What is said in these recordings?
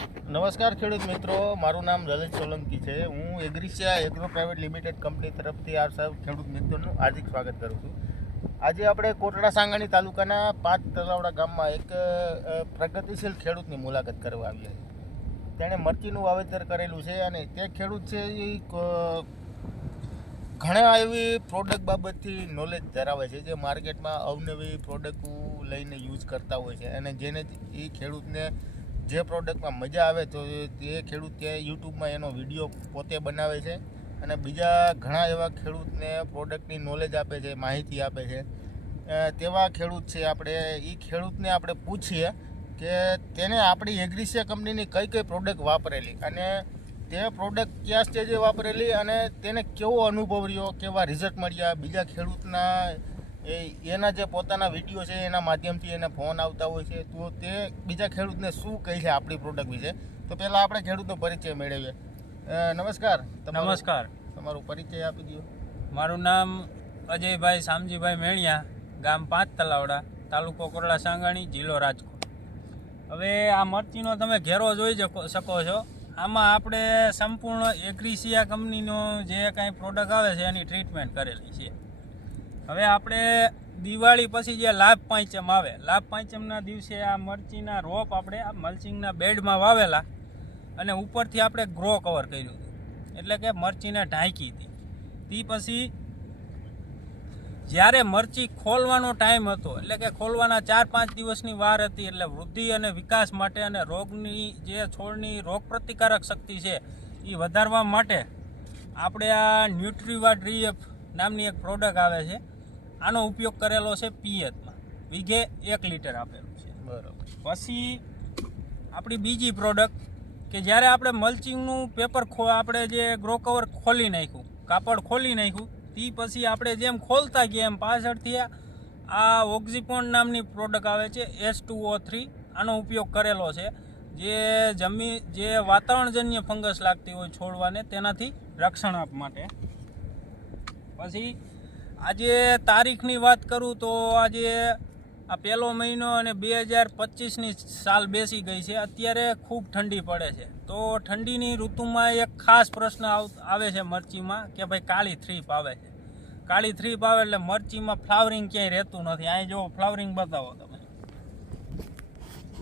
નમસ્કાર ખેડૂત મિત્રો, મારું નામ લલિત સોલંકી છે. હું એગ્રીસિયા એગ્રો પ્રાઇવેટ લિમિટેડ કંપની તરફથી આપ સૌ ખેડૂત મિત્રોનું હાર્દિક સ્વાગત કરું છું. આજે આપણે કોટડા સાંગાણી તાલુકાના 5 તલાવડા ગામમાં એક પ્રગતિશીલ ખેડૂતની મુલાકાત કરવા આવ્યા છે. તેણે મરચીનું વાવેતર કરેલું છે અને તે ખેડૂત છે એ ઘણા એવી પ્રોડક્ટ બાબતથી નોલેજ ધરાવે છે, જે માર્કેટમાં અવનવી પ્રોડક્ટો લઈને યુઝ કરતા હોય છે અને જેને એ ખેડૂતને જે પ્રોડક્ટમાં મજા આવે તો તે ખેડૂત ત્યાં યુટ્યુબમાં એનો વિડીયો પોતે બનાવે છે અને બીજા ઘણા એવા ખેડૂતને પ્રોડક્ટની નોલેજ આપે છે, માહિતી આપે છે. તેવા ખેડૂત છે આપણે. એ ખેડૂતને આપણે પૂછીએ કે તેને આપણી એગ્રીસિયા કંપનીની કઈ કઈ પ્રોડક્ટ વાપરેલી અને તે પ્રોડક્ટ કયા સ્ટેજે વાપરેલી અને તેને કેવો અનુભવ રહ્યો, કેવા રિઝલ્ટ મળ્યા. બીજા ખેડૂતના એના જે પોતાના વિડીયો છે એના માધ્યમથી એને ફોન આવતા હોય છે, તો તે બીજા ખેડૂતને શું કહે છે આપણી પ્રોડક્ટ વિશે. તો પહેલાં આપણે ખેડૂતનો પરિચય મેળવીએ. નમસ્કાર. નમસ્કાર. તમારો પરિચય આપી દો. મારું નામ અજયભાઈ શામજીભાઈ મેણિયા, ગામ 5 તલાવડા, તાલુકો કોટડા સાંગાણી, જિલ્લો રાજકોટ. હવે આ મરચીનો તમે ઘેરો જોઈ શકો છો. આમાં આપણે સંપૂર્ણ એગ્રીસિયા કંપનીનો જે કાંઈ પ્રોડક્ટ આવે છે એની ટ્રીટમેન્ટ કરેલી છે. હવે આપણે દિવાળી પછી જે લાભ પાંચમ આવે, લાભ પાંચમના દિવસે આ મરચીના રોપ આપણે આ મલ્ચિંગના બેડમાં વાવેલા અને ઉપરથી આપણે ગ્રો કવર કર્યું હતું, એટલે કે મરચીને ઢાંકી હતી. તે પછી જ્યારે મરચી ખોલવાનો ટાઈમ હતો, એટલે કે ખોલવાના 4-5 દિવસની વાર હતી, એટલે વૃદ્ધિ અને વિકાસ માટે અને રોગની જે છોડની રોગ પ્રતિકારક શક્તિ છે એ વધારવા માટે આપણે આ ન્યુટ્રીવા DF નામની એક પ્રોડક્ટ આવે છે, આનો ઉપયોગ કરેલો છે. પિયતમાં વીઘે 1 લીટર આપેલું છે. બરાબર. પછી આપણી બીજી પ્રોડક્ટ કે જ્યારે આપણે મલ્ચિંગનું પેપર આપણે જે ગ્રો કવર ખોલી નાખ્યું, કાપડ ખોલી નાખ્યું, તે પછી આપણે જેમ ખોલતા ગયા એમ પાછળથી આ ઓક્ઝીપોન નામની પ્રોડક્ટ આવે છે, H2O3, આનો ઉપયોગ કરેલો છે, જે વાતાવરણજન્ય ફંગસ લાગતી હોય છોડવાને તેનાથી રક્ષણ આપવા માટે. પછી આજે તારીખની વાત કરું તો આજે આ પહેલો મહિનો અને 2025ની સાલ બેસી ગઈ છે. અત્યારે ખૂબ ઠંડી પડે છે, તો ઠંડીની ઋતુમાં એક ખાસ પ્રશ્ન આવે છે મરચીમાં કે ભાઈ કાળી થ્રીપ આવે છે. કાળી થ્રીપ આવે એટલે મરચીમાં ફ્લાવરિંગ ક્યાંય રહેતું નથી. અહીં જો ફ્લાવરિંગ બતાવો તમે,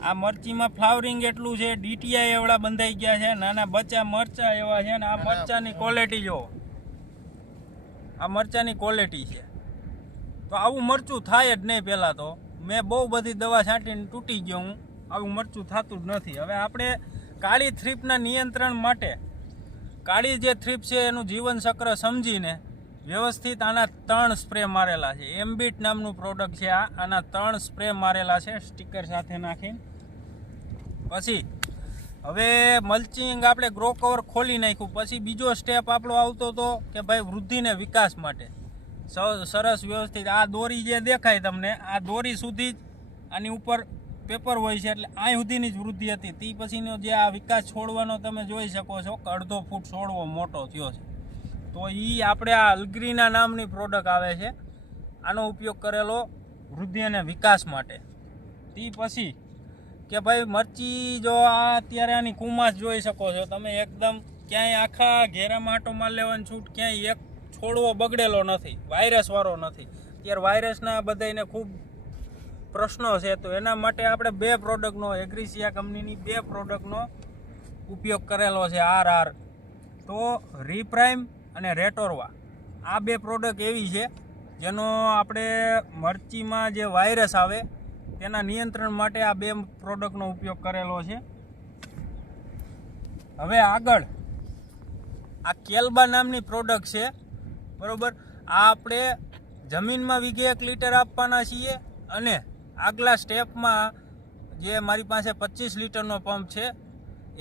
આ મરચીમાં ફ્લાવરિંગ એટલું છે, DTI એવડા બંધાઈ ગયા છે, નાના બચ્ચા મરચા એવા છે. ને આ મરચાની ક્વોલિટી જો, આ મરચાની ક્વોલિટી છે. તો આવું મરચું થાય જ નહીં. પહેલાં તો મેં બહુ બધી દવા છાંટીને તૂટી ગયો હું, આવું મરચું થતું જ નથી. હવે આપણે કાળી થ્રીપના નિયંત્રણ માટે કાળી જે થ્રીપ છે એનું જીવન ચક્ર સમજીને વ્યવસ્થિત આના 3 સ્પ્રે મારેલા છે. એમ્બિટ નામનું પ્રોડક્ટ છે આના 3 સ્પ્રે મારેલા છે સ્ટીકર સાથે નાખીને. પછી હવે મલ્ચિંગ આપણે ગ્રો કવર ખોલી નાખ્યું પછી બીજો સ્ટેપ આપણો આવતો હતો કે ભાઈ વૃદ્ધિને વિકાસ માટે સરસ વ્યવસ્થિત આ દોરી જે દેખાય તમને, આ દોરી સુધી જ આની ઉપર પેપર હોય છે, એટલે આ સુધીની જ વૃદ્ધિ હતી. તે પછીનો જે આ વિકાસ છોડવાનો તમે જોઈ શકો છો કે 1.5 ફૂટ છોડવો મોટો થયો છે. તો એ આપણે આ અલ્ગ્રીના નામની પ્રોડક્ટ આવે છે, આનો ઉપયોગ કરેલો વૃદ્ધિ અને વિકાસ માટે. તે પછી કે ભાઈ મરચી જો આ અત્યારે આની કુમાસ જોઈ શકો છો તમે, એકદમ ક્યાંય આખા ઘેરામાં આટો માર લેવાની છૂટ, ક્યાંય એક છોડવો બગડેલો નથી, વાયરસવાળો નથી. અત્યારે વાયરસના બધાને ખૂબ પ્રશ્નો છે, તો એના માટે આપણે 2 પ્રોડક્ટનો, એગ્રીસિયા કંપનીની 2 પ્રોડક્ટનો ઉપયોગ કરેલો છે. RR તો રીપ્રાઇમ અને રેટોરવા, આ 2 પ્રોડક્ટ એવી છે જેનો આપણે મરચીમાં જે વાયરસ આવે તેના નિયંત્રણ માટે આ 2 પ્રોડક્ટનો ઉપયોગ કરેલો છે. હવે આગળ આ કેલ્બા નામની પ્રોડક્ટ છે, બરાબર. આ આપણે જમીનમાં વીઘે 1 લીટર આપવાના છીએ અને આગલા સ્ટેપમાં જે મારી પાસે 25 લીટરનો પંપ છે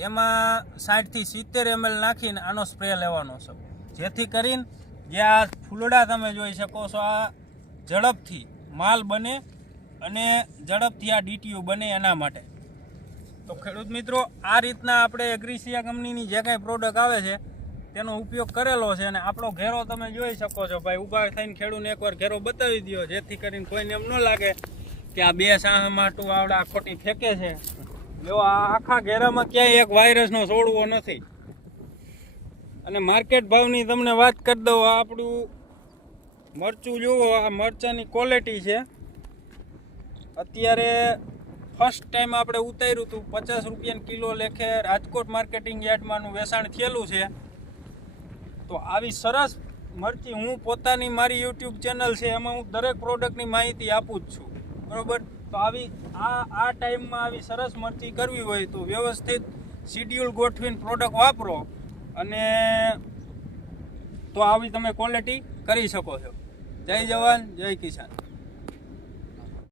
એમાં 60 થી 70 ml નાખીને આનો સ્પ્રે લેવાનો છે, જેથી કરીને જે આ ફૂલડા તમે જોઈ શકો છો આ ઝડપથી માલ બને અને ઝડપથી આ DTU બને એના માટે. તો ખેડૂત મિત્રો, આ રીતના આપણે એગ્રીસિયા કંપનીની જે કાંઈ પ્રોડક્ટ આવે છે તેનો ઉપયોગ કરેલો છે અને આપણો ઘેરો તમે જોઈ શકો છો. ભાઈ ઊભા થઈને ખેડૂતને એકવાર ઘેરો બતાવી દો, જેથી કરીને કોઈને એમ ન લાગે કે આ 2 સાહ માટું આવડા ખોટી ફેંકે છે. જો આ આખા ઘેરામાં ક્યાંય એક વાયરસનો છોડવો નથી. અને માર્કેટ ભાવની તમને વાત કરી દઉં, આ આપણું મરચું જુઓ, આ મરચાંની ક્વોલિટી છે. અત્યારે ફર્સ્ટ ટાઈમ આપણે ઉતાર્યું હતું 50 રૂપિયાના કિલો લેખે રાજકોટ માર્કેટિંગ યાર્ડમાંનું વેચાણ થયેલું છે. તો આવી સરસ મરચી હું પોતાની મારી યુટ્યુબ ચેનલ છે એમાં હું દરેક પ્રોડક્ટની માહિતી આપું જ છું, બરાબર. તો આવી આ ટાઈમમાં આવી સરસ મરચી કરવી હોય તો વ્યવસ્થિત શિડ્યુલ ગોઠવીને પ્રોડક્ટ વાપરો અને તો આવી તમે ક્વોલિટી કરી શકો છો. જય જવાન જય કિસાન.